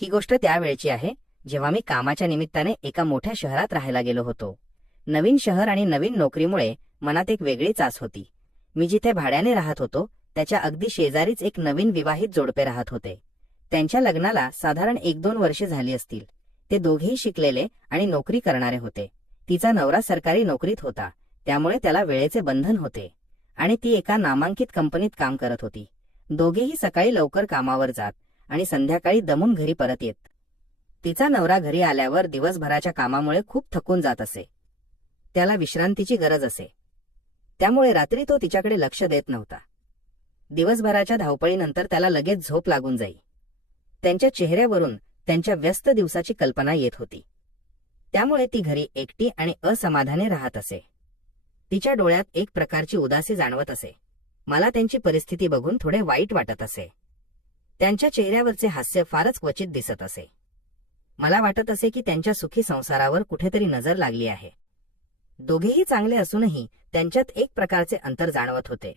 ही गोष्ट त्यावेळची आहे जेव्हा मी कामाच्या निमित्ताने एका मोठ्या शहरात राहायला गेलो होतो. नवीन शहर आणि नवीन नोकरीमुळे मनात एक वेगळीच आस होती. मी जिथे भाड्याने राहत होतो त्याच्या अगदी शेजारीच एक नवीन विवाहित जोडपे राहत होते. त्यांच्या लग्नाला साधारण 1-2 वर्षे झाली असतील. ते दोघेही शिकलेले आणि नोकरी करणारे होते. तिचा नवरा सरकारी नोकरीत होता, त्यामुळे त्याला वेळेचे बंधन होते आणि ती एका नामांकित कंपनीत काम करत होती. दोघेही सकाळी लवकर कामावर जात आणि संध्याकाळी दमून घरी परत येत. तिचा नवरा घरी आल्यावर दिवसभराच्या कामामुळे खूप थकून जात असे. त्याला विश्रांतीची गरज असे. त्यामुळे रात्री तो तिच्याकडे लक्ष देत नव्हता. दिवसभराच्या धावपळीनंतर त्याला लगेच झोप लागून जाई. त्यांच्या चेहऱ्यावरून त्यांच्या व्यस्त दिवसाची कल्पना येत होती. त्यामुळे ती घरी एकटी आणि असमाधाने राहत असे. तिच्या डोळ्यात एक प्रकारची उदासी जाणवत असे. मला त्यांची परिस्थिती बघून थोडे वाईट वाटत असे. त्यांच्या चेहऱ्यावरचे हास्य फारच क्वचित दिसत असे. मला वाटत असे की त्यांच्या सुखी संसारावर कुठेतरी नजर लागली आहे. दोघेही चांगले असूनही त्यांच्यात एक प्रकारचे अंतर जाणवत होते.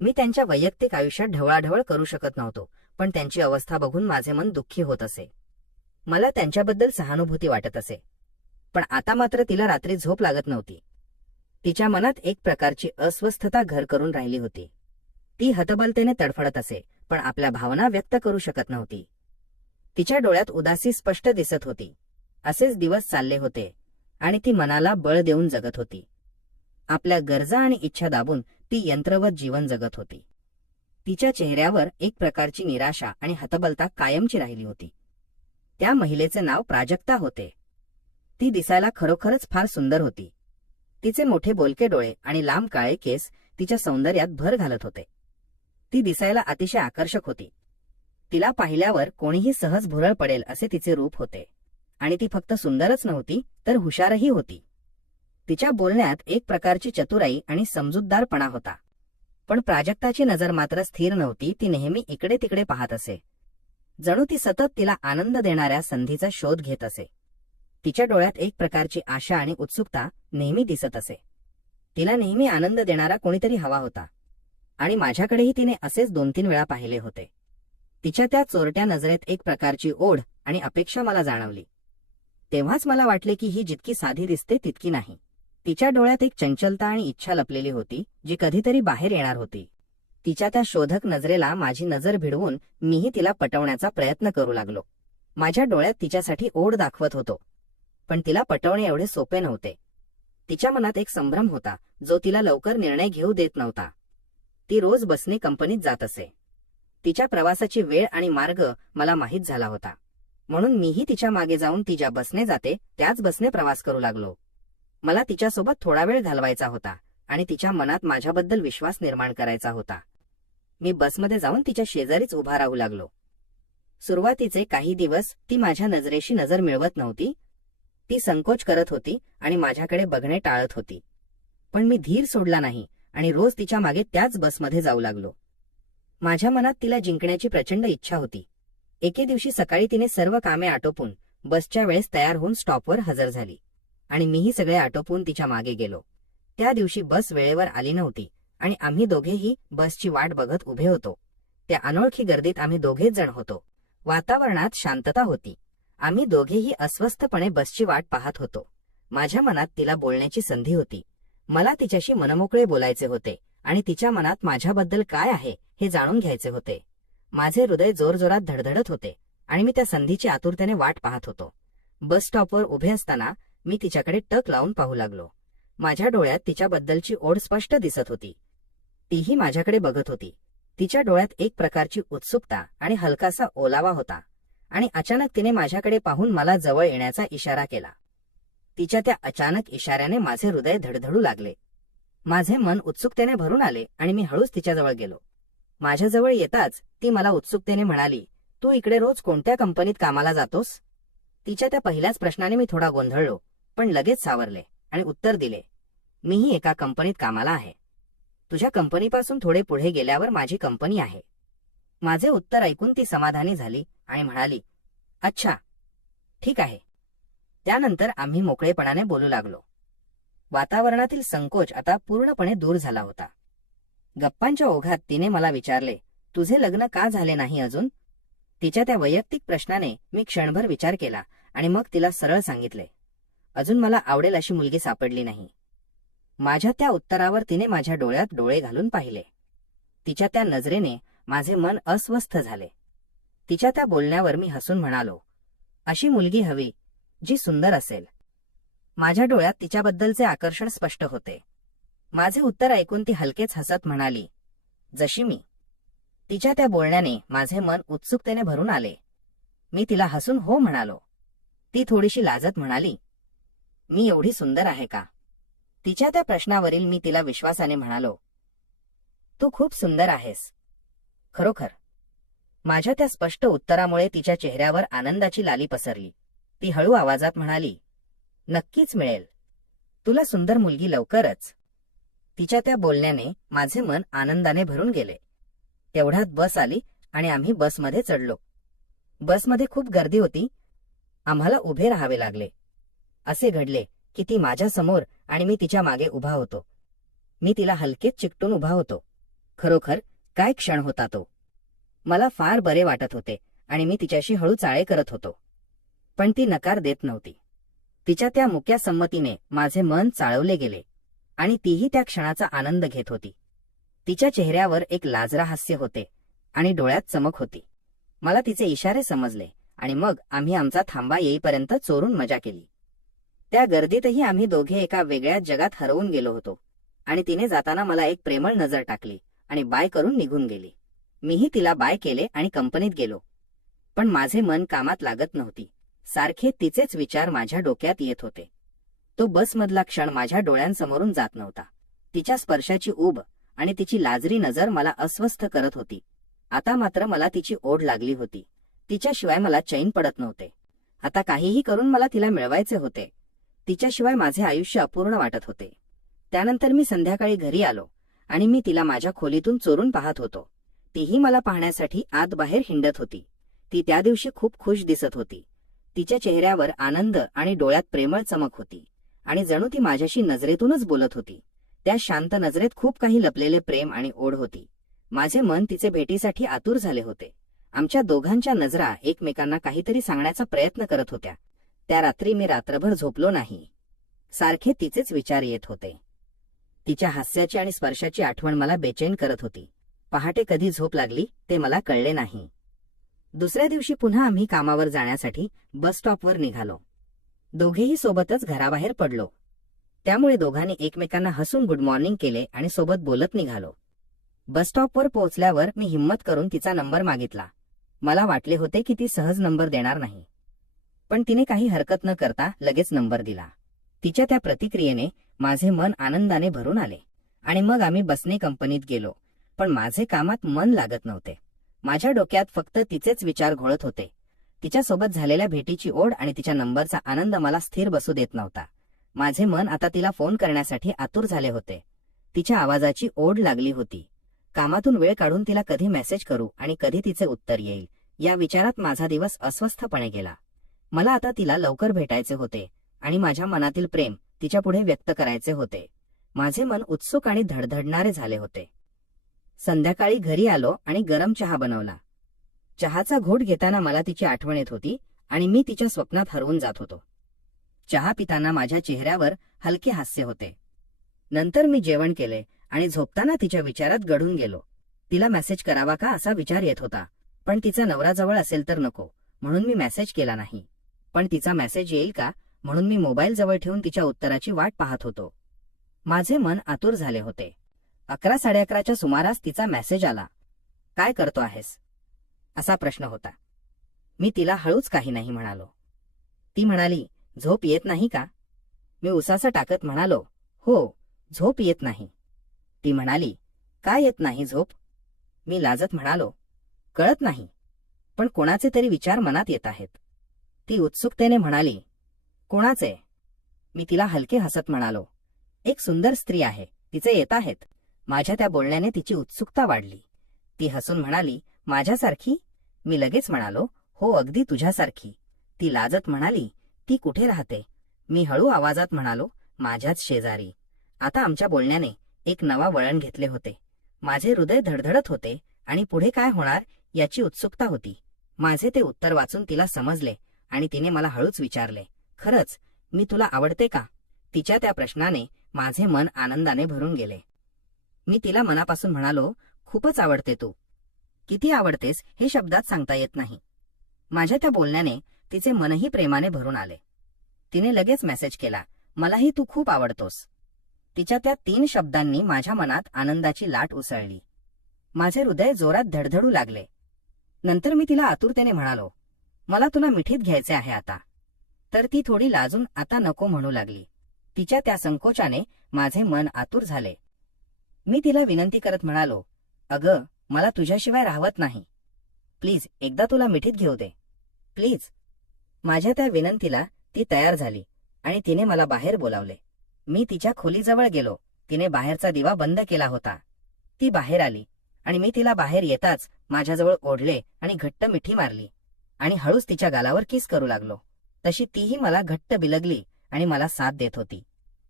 मी त्यांच्या वैयक्तिक आयुष्यात ढवळाढवळ करू शकत नव्हतो, पण त्यांची अवस्था बघून माझे मन दुःखी होत असे. मला त्यांच्याबद्दल सहानुभूती वाटत असे. पण आता मात्र तिला रात्री झोप लागत नव्हती. तिच्या मनात एक प्रकारची अस्वस्थता घर करून राहिली होती. ती हतबलतेने तडफडत असे, पण आपल्या भावना व्यक्त करू शकत नव्हती. तिच्या डोळ्यात उदासी स्पष्ट दिसत होती. असेच दिवस चालले होते आणि ती मनाला बळ देऊन जगत होती. आपल्या गरजा आणि इच्छा दाबून ती यंत्रवत जीवन जगत होती. तिच्या चेहऱ्यावर एक प्रकारची निराशा आणि हतबलता कायमची राहिली होती. त्या महिलेचे नाव प्राजक्ता होते. ती दिसायला खरोखरच फार सुंदर होती. तिचे मोठे बोलके डोळे आणि लांब काळे केस तिच्या सौंदर्यात भर घालत होते. ती दिसायला अतिशय आकर्षक होती. तिला पाहिल्यावर कोणीही सहज भुरळ पडेल असे तिचे रूप होते. आणि ती फक्त सुंदरच नव्हती तर हुशारही होती. तिच्या बोलण्यात एक प्रकारची चतुराई आणि समजूतदारपणा होता. पण प्राजक्ताची नजर मात्र स्थिर नव्हती. ती नेहमी इकडे तिकडे पाहत असे. जणू ती सतत तिला आनंद देणाऱ्या संधीचा शोध घेत असे. तिच्या डोळ्यात एक प्रकारची आशा आणि उत्सुकता नेहमी दिसत असे. तिला नेहमी आनंद देणारा कोणीतरी हवा होता. आणि माझ्याकडेही तिने असेच 2-3 वेळा पाहिले होते. तिच्या त्या चोरट्या नजरेत एक प्रकारची ओढ आणि अपेक्षा मला जाणवली. तेव्हाच मला वाटले की ही जितकी साधी दिसते तितकी नाही. तिच्या डोळ्यात एक चंचलता आणि इच्छा लपलेली होती जी कधीतरी बाहेर येणार होती. तिच्या त्या शोधक नजरेला माझी नजर भिडवून मीही तिला पटवण्याचा प्रयत्न करू लागलो. माझ्या डोळ्यात तिच्यासाठी ओढ दाखवत होतो, पण तिला पटवणे एवढे सोपे नव्हते. तिच्या मनात एक संभ्रम होता जो तिला लवकर निर्णय घेऊ देत नव्हता. ती रोज बसने कंपनीत जात असे. तिच्या प्रवासाची वेळ आणि मार्ग मला माहीत झाला होता, म्हणून मीही तिच्या मागे जाऊन ती ज्या बसने जाते त्याच बसने प्रवास करू लागलो. मला तिच्यासोबत थोडा वेळ घालवायचा होता आणि तिच्या मनात माझ्याबद्दल विश्वास निर्माण करायचा होता. मी बसमध्ये जाऊन तिच्या शेजारीच उभा राहू लागलो. सुरुवातीचे काही दिवस ती माझ्या नजरेशी नजर मिळवत नव्हती. ती संकोच करत होती आणि माझ्याकडे बघणे टाळत होती. पण मी धीर सोडला नाही आणि रोज तिच्या मागे त्याच बसमध्ये जाऊ लागलो. माझ्या मनात तिला जिंकण्याची प्रचंड इच्छा होती. एके दिवशी सकाळी तिने सर्व कामे आटोपून बसच्या वेळेस तयार होऊन स्टॉपवर हजर झाली आणि मीही सगळे आटोपून तिच्या मागे गेलो. त्या दिवशी बस वेळेवर आली नव्हती आणि आम्ही दोघेही बसची वाट बघत उभे होतो. त्या अनोळखी गर्दीत आम्ही दोघेच जण होतो. वातावरणात शांतता होती. आम्ही दोघेही अस्वस्थपणे बसची वाट पाहत होतो. माझ्या मनात तिला बोलण्याची संधी होती. मला तिच्याशी मनमोकळे बोलायचे होते आणि तिच्या मनात माझ्याबद्दल काय आहे हे जाणून घ्यायचे होते. माझे हृदय जोरजोरात धडधडत होते आणि मी त्या संधीची आतुरतेने वाट पाहत होतो. बस स्टॉपवर उभे असताना मी तिच्याकडे टक लावून पाहू लागलो. माझ्या डोळ्यात तिच्याबद्दलची ओढ स्पष्ट दिसत होती. तीही माझ्याकडे बघत होती. तिच्या डोळ्यात एक प्रकारची उत्सुकता आणि हलकासा ओलावा होता आणि अचानक तिने माझ्याकडे पाहून मला जवळ येण्याचा इशारा केला. तिच्या त्या अचानक इशाऱ्याने माझे हृदय धडधडू लागले. माझे मन उत्सुकतेने भरून आले आणि मी हळूच तिच्याजवळ गेलो. माझ्याजवळ येताच ती मला उत्सुकतेने म्हणाली, "तू इकडे रोज कोणत्या कंपनीत कामाला जातोस?" तिच्या त्या पहिल्याच प्रश्नाने मी थोडा गोंधळलो, पण लगेच सावरले आणि उत्तर दिले, "मीही एका कंपनीत कामाला आहे. तुझ्या कंपनीपासून थोडे पुढे गेल्यावर माझी कंपनी आहे." माझे उत्तर ऐकून ती समाधानी झाली आणि म्हणाली, "अच्छा, ठीक आहे." त्यानंतर आम्ही मोकळेपणाने बोलू लागलो. वातावरणातील संकोच आता पूर्णपणे दूर झाला होता. गप्पांच्या ओघात तिने मला विचारले, "तुझे लग्न का झाले नाही अजून?" तिच्या त्या वैयक्तिक प्रश्नाने मी क्षणभर विचार केला आणि मग तिला सरळ सांगितले, अजून मला आवडेल अशी मुलगी सापडली नाही. माझ्या त्या उत्तरावर तिने माझ्या डोळ्यात डोळे घालून पाहिले. तिच्या त्या नजरेने माझे मन अस्वस्थ झाले. तिच्या त्या बोलण्यावर मी हसून म्हणालो, अशी मुलगी हवी जी सुंदर असेल. माझ्या डोळ्यात तिच्याबद्दलचे आकर्षण स्पष्ट होते. माझे उत्तर ऐकून ती हलकेच हसत म्हणाली, जशी मी. तिच्या त्या बोलण्याने माझे मन उत्सुकतेने भरून आले. मी तिला हसून हो म्हणालो. ती थोडीशी लाजत म्हणाली, मी एवढी सुंदर आहे का? तिच्या त्या प्रश्नावरील मी तिला विश्वासाने म्हणालो, तू खूप सुंदर आहेस. खरोखर. माझ्या त्या स्पष्ट उत्तरामुळे तिच्या चेहऱ्यावर आनंदाची लाली पसरली. ती हळू आवाजात म्हणाली, नक्कीच मिळेल. तुला सुंदर मुलगी लवकरच. तिच्या त्या बोलण्याने माझे मन आनंदाने भरून गेले. तेवढ्यात बस आली आणि आम्ही बसमध्ये चढलो. बसमध्ये खूप गर्दी होती. आम्हाला उभे राहावे लागले. असे घडले की ती माझ्या समोर आणि मी तिच्या मागे उभा होतो. मी तिला हलकेच चिकटून उभा होतो. खरोखर काय क्षण होता तो. मला फार बरे वाटत होते आणि मी तिच्याशी हळू चाळे करत होतो. पण ती नकार देत नव्हती. तिच्या त्या मुक्या संमतीने माझे मन चाळवले गेले आणि तीही त्या क्षणाचा आनंद घेत होती. तिच्या चेहऱ्यावर एक लाजरा हास्य होते आणि डोळ्यात चमक होती. मला तिचे इशारे समजले आणि मग आम्ही आमचा थांबा येईपर्यंत चोरून मजा केली. त्या गर्दीतही आम्ही दोघे एका वेगळ्याच जगात हरवून गेलो होतो आणि तिने जाताना मला एक प्रेमळ नजर टाकली आणि बाय करून निघून गेली. मीही तिला बाय केले आणि कंपनीत गेलो. पण माझे मन कामात लागत नव्हती. सारखे तिचेच विचार माझ्या डोक्यात येत होते. तो बसमधला क्षण माझ्या डोळ्यांसमोरून जात नव्हता. तिच्या स्पर्शाची ऊब आणि तिची लाजरी नजर मला अस्वस्थ करत होती. आता मात्र मला तिची ओढ लागली होती. तिच्याशिवाय मला चैन पडत नव्हते. आता काहीही करून मला तिला मिळवायचे होते. तिच्याशिवाय माझे आयुष्य अपूर्ण वाटत होते. त्यानंतर मी संध्याकाळी घरी आलो आणि मी तिला माझ्या खोलीतून चोरून पाहत होतो. तीही मला पाहण्यासाठी आत बाहेर हिंडत होती. ती त्या दिवशी खूप खुश दिसत होती. तिच्या चेहऱ्यावर आनंद आणि डोळ्यात प्रेमळ चमक होती आणि जणू ती माझ्याशी नजरेतूनच बोलत होती. त्या शांत नजरेत खूप काही लपलेले प्रेम आणि ओढ होती. माझे मन तिचे भेटीसाठी आतुर झाले होते. आमच्या दोघांच्या नजरा एकमेकांना काहीतरी सांगण्याचा प्रयत्न करत होत्या. त्या रात्री मी रात्रभर झोपलो नाही. सारखे तिचेच विचार येत होते. तिच्या हास्याची आणि स्पर्शाची आठवण मला बेचैन करत होती. पहाटे कधी झोप लागली ते मला कळले नाही. दुसऱ्या दिवशी पुन्हा आम्ही कामावर जाण्यासाठी बस स्टॉपवर निघालो. दोघेही सोबतच घराबाहेर पडलो. त्यामुळे दोघांनी एकमेकांना हसून गुड मॉर्निंग केले आणि सोबत बोलत निघालो. बस स्टॉपवर पोहोचल्यावर मी हिम्मत करून तिचा नंबर मागितला. मला वाटले होते की ती सहज नंबर देणार नाही. पण तिने काही हरकत न करता लगेच नंबर दिला. तिच्या त्या प्रतिक्रियेने माझे मन आनंदाने भरून आले आणि मग आम्ही बसने कंपनीत गेलो. पण माझे कामात मन लागत नव्हते. माझ्या डोक्यात फक्त तिचेच विचार घोळत होते. तिच्यासोबत झालेल्या भेटीची ओढ आणि तिच्या नंबरचा आनंद मला स्थिर बसू देत नव्हता. माझे मन आता तिला फोन करण्यासाठी आतुर झाले होते. तिच्या आवाजाची ओढ लागली होती. कामातून वेळ काढून तिला कधी मेसेज करू आणि कधी तिचे उत्तर येईल या विचारात माझा दिवस अस्वस्थपणे गेला. मला आता तिला लवकर भेटायचे होते आणि माझ्या मनातील प्रेम तिच्यापुढे व्यक्त करायचे होते. माझे मन उत्सुक आणि धडधडणारे झाले होते. संध्याकाळी घरी आलो आणि गरम चहा बनवला. चहाचा घोट घेताना मला तिची आठवण येत होती आणि मी तिच्या स्वप्नात हरवून जात होतो. चहा पिताना माझ्या चेहऱ्यावर हलके हास्य होते. नंतर मी जेवण केले आणि झोपताना तिच्या विचारात गढून गेलो. तिला मेसेज करावा का असा विचार येत होता. पण तिचा नवरा जवळ असेल तर नको म्हणून मी मेसेज केला नाही. पण तिचा मेसेज येईल का म्हणून मी मोबाईल जवळ ठेवून तिच्या उत्तराची वाट पाहत होतो. माझे मन आतुर झाले होते. 11:30च्या सुमारास तिचा मेसेज आला. काय करतो आहेस असा प्रश्न होता. मी तिला हळूच काही नाही म्हणालो. ती म्हणाली, झोप येत नाही का? मी उसासा टाकत म्हणालो, हो, झोप येत नाही. ती म्हणाली, काय येत नाही झोप? मी लाजत म्हणालो, कळत नाही, पण कोणाचे तरी विचार मनात येत आहेत. ती उत्सुकतेने म्हणाली, कोणाचे? मी तिला हलके हसत म्हणालो, एक सुंदर स्त्री आहे, तिचे येत आहेत. माझ्या त्या बोलण्याने तिची उत्सुकता वाढली. ती हसून म्हणाली, माझ्यासारखी? मी लगेच म्हणालो, हो, अगदी तुझ्यासारखी. ती लाजत म्हणाली, ती कुठे राहते? मी हळू आवाजात म्हणालो, माझ्याच शेजारी. आता आमच्या बोलण्याने एक नवा वळण घेतले होते. माझे हृदय धडधडत होते आणि पुढे काय होणार याची उत्सुकता होती. माझे ते उत्तर वाचून तिला समजले आणि तिने मला हळूच विचारले, खरंच मी तुला आवडते का? तिच्या त्या प्रश्नाने माझे मन आनंदाने भरून गेले. मी तिला मनापासून म्हणालो, खूपच आवडते तू. किती आवडतेस हे शब्दात सांगता येत नाही. माझ्या त्या बोलण्याने तिचे मनही प्रेमाने भरून आले. तिने लगेच मेसेज केला, मलाही तू खूप आवडतोस. तिच्या त्या 3 शब्दांनी माझ्या मनात आनंदाची लाट उसळली. माझे हृदय जोरात धडधडू लागले. नंतर मी तिला आतुरतेने म्हणालो, मला तुला मिठीत घ्यायचे आहे आता. तर ती थोडी लाजून आता नको म्हणू लागली. तिच्या त्या संकोचाने माझे मन आतुर झाले. मी तिला विनंती करत म्हणालो, अगं मला तुझ्याशिवाय राहवत नाही. प्लीज एकदा तुला मिठीत घेऊ दे. प्लीज. माझ्या त्या विनंतीला ती तयार झाली आणि तिने मला बाहेर बोलावले. मी तिच्या खोलीजवळ गेलो. तिने बाहेरचा दिवा बंद केला होता. ती बाहेर आली आणि मी तिला बाहेर येताच माझ्याजवळ ओढले आणि घट्ट मिठी मारली आणि हळूच तिच्या गालावर किस करू लागलो. तशी तीही मला घट्ट बिलगली आणि मला साथ देत होती.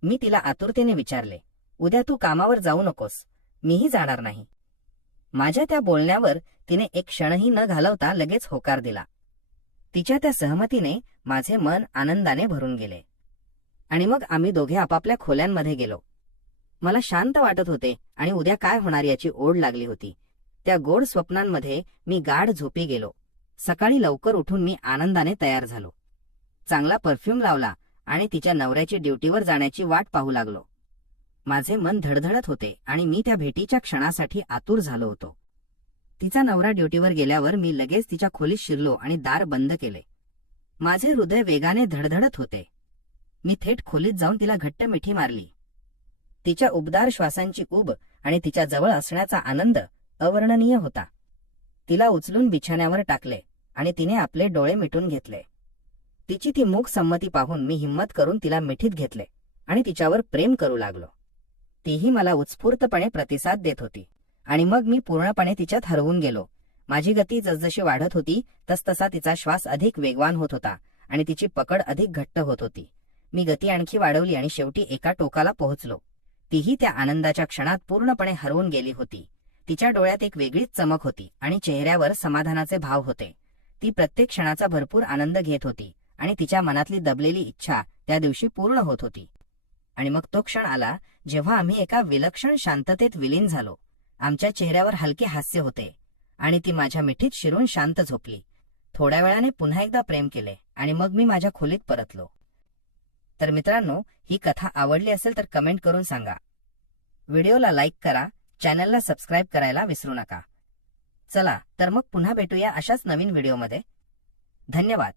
मी तिला आतुरतेने विचारले, उद्या तू कामावर जाऊ नकोस? मीही जाणार नाही. माझ्या त्या बोलण्यावर तिने एक क्षणही न घालवता लगेच होकार दिला. तिच्या त्या सहमतीने माझे मन आनंदाने भरून गेले. आणि मग आम्ही दोघे आपापल्या खोल्यांमध्ये गेलो. मला शांत वाटत होते आणि उद्या काय होणार याची ओढ लागली होती. त्या गोड स्वप्नांमध्ये मी गाढ झोपी गेलो. सकाळी लवकर उठून मी आनंदाने तयार झालो. चांगला परफ्यूम लावला आणि तिच्या नवऱ्याची ड्युटीवर जाण्याची वाट पाहू लागलो. माझे मन धडधडत होते आणि मी त्या भेटीच्या क्षणासाठी आतुर झालो होतो. तिचा नवरा ड्युटीवर गेल्यावर मी लगेच तिच्या खोलीत शिरलो आणि दार बंद केले. माझे हृदय वेगाने धडधडत होते. मी थेट खोलीत जाऊन तिला घट्ट मिठी मारली. तिच्या उबदार श्वासांची उब आणि तिच्या जवळ असण्याचा आनंद अवर्णनीय होता. तिला उचलून बिछाण्यावर टाकले आणि तिने आपले डोळे मिटून घेतले. तिची ती मूक संमती पाहून मी हिंमत करून तिला मिठीत घेतले आणि तिच्यावर प्रेम करू लागलो. तीही मला उत्स्फूर्तपणे प्रतिसाद देत होती आणि मग मी पूर्णपणे तिच्यात हरवून गेलो. माझी गती जसजशी वाढत होती तसतसा तिचा श्वास अधिक वेगवान होत होता आणि तिची पकड अधिक घट्ट होत होती. मी गती आणखी वाढवली आणि शेवटी एका टोकाला पोहोचलो. तीही त्या आनंदाच्या क्षणात पूर्णपणे हरवून गेली होती. तिच्या डोळ्यात एक वेगळीच चमक होती आणि चेहऱ्यावर समाधानाचे भाव होते. ती प्रत्येक क्षणाचा भरपूर आनंद घेत होती आणि तिच्या मनातली दबलेली इच्छा त्या दिवशी पूर्ण होत होती. आणि मग तो क्षण आला जेव्हा आम्ही एका विलक्षण शांततेत विलीन झालो. आमच्या चेहऱ्यावर हलके हास्य होते आणि ती माझ्या मिठीत शिरून शांत झोपली. थोड्या वेळाने पुन्हा एकदा प्रेम केले आणि मग मी माझ्या खोलीत परतलो. तर मित्रांनो, ही कथा आवडली असेल तर कमेंट करून सांगा. व्हिडिओला लाईक करा, चॅनलला सबस्क्राईब करायला विसरू नका. चला तर मग पुन्हा भेटूया अशाच नवीन व्हिडिओमध्ये. धन्यवाद.